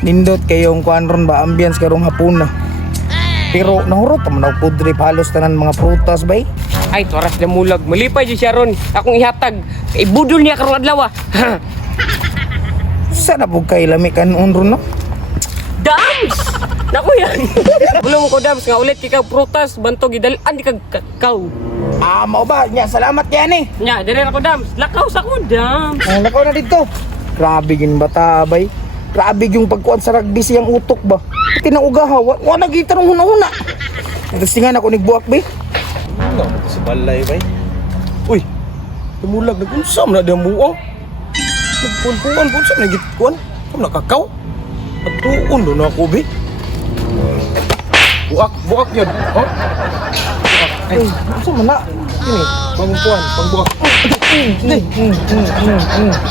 Nindot kayong kuan ron ba ambience karong hapon na. Pero nahurot man og pudre halos tanan mga prutas bay. Ay, toras na mulag. Malipay dyan siya ron. Akong ihatag. Ibudol niya karong adlaw ah. Sana pug kay lami kanon ron no. Dams! Naku yan. Bulong ko Dams nga ulit ikaw prutas bantog idalan di kag kakao. Mao ba nya salamat yan eh. Nya, dire ako Dams. Lakaw sa ko Dams. Ang lakaw na dito. Grabe gin bata bay. Grabe yung pagkuan sa rugby siyang utok ba. Tinaugaha wa nagita nung huna-huna. Nagsingan ako nigbuak bay. Ano sa balay bay? Uy, tumulag nagunsam na damuang. Nagpuan-puan po sa nagitkuan. Kamu nakakaw? Nagtuon doon ako bay. Buak yun. Oh? Ay, gusto mo na. Ini, pangpuan, pangbuak.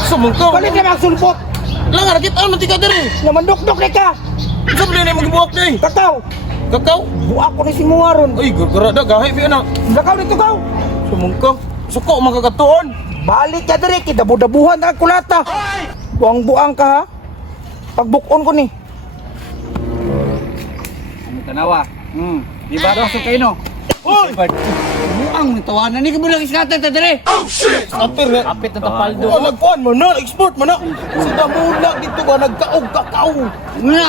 Sumungkaw. Balik na magsulpot. Langar kita nanti ka diri. Namandok-dok na ka. Saan na magbuak na eh? Kakao. Kakao? Buak ko ni si Muaron. Ay, gara da gahay bi anak. Lakaw dito ka. Sumungkaw. Suko makakatuon. Balik ka diri kita dabu-dabuhan ang kulata. Buang-buang ka ha. Pagbukon ko ni. Ang tanawa. Di ba daw sa kayo no? Oy! Ang tawanan ni kabulang iskatan ta dire. Atir na. Kapit na tapaldo. Oh, nagkuhan mo na, export mo na. Sa damulag dito ba nagkaog kakao. Nga.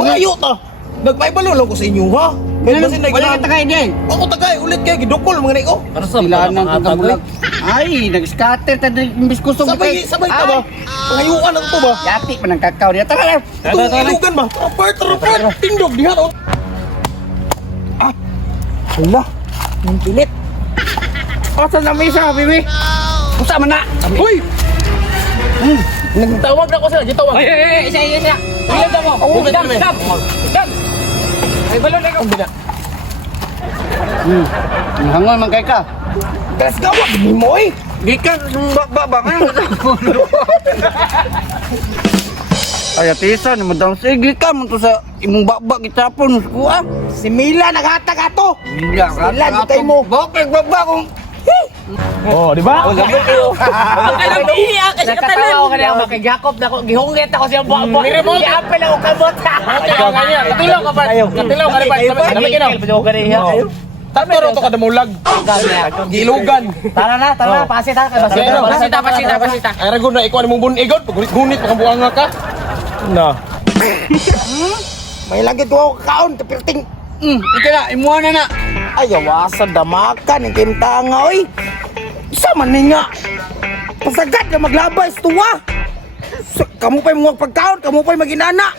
Mangayo ta. Nagpaibalo lang ko sa inyo ha. Kaya kasi Wala ka tagay din. Ako tagay ulit kay gidukol mga niko. Sila nang kabulang. Ay, nag-scatter ta dire imbis kusog Sabay ka ba? Pangayuan lang to ba? Yati pa ng kakao diya. Tara. Itong ilugan ba? Apart. Tindog diha oh. Hala. Ang pilit. Asa na may isa, bibi? Usa man na. Hoy! Nagtawag na ko sila, gitawag. Ay, isa. Ilan mo? Oh, Dams. Ay, balon na ko. Hangon man kay ka. Tres gawa, gini mo eh. Gikan ba Ay, atisan mo daw sige ka mo to sa imong baba gitapon kuha. Si Mila naghatag ato. Sila Sila, gitay mo. Bakit baba kung Oh, di ba? Alam niya kasi katalan. Nakatawa ka na ako kay Jacob na ako gihungit ako siya buwa. Giapel ako kamot. Katulaw ka pa. Katulaw ka pa. Dami kinaw. Tataro to kada mulag. Gilugan. Tara na, pasit ha. Pasita. Ay ragon na ikaw mong bunigon, pagunit pagbuang ka. Na. May langit ko kaon, kapirting. ika na imuha na. Ay, awasan damakan, ang kintanga, oy. Isa man nga. Pasagad na maglabay, tuwa. Kamu pa'y mga pagkaon, kamu pa'y maginana.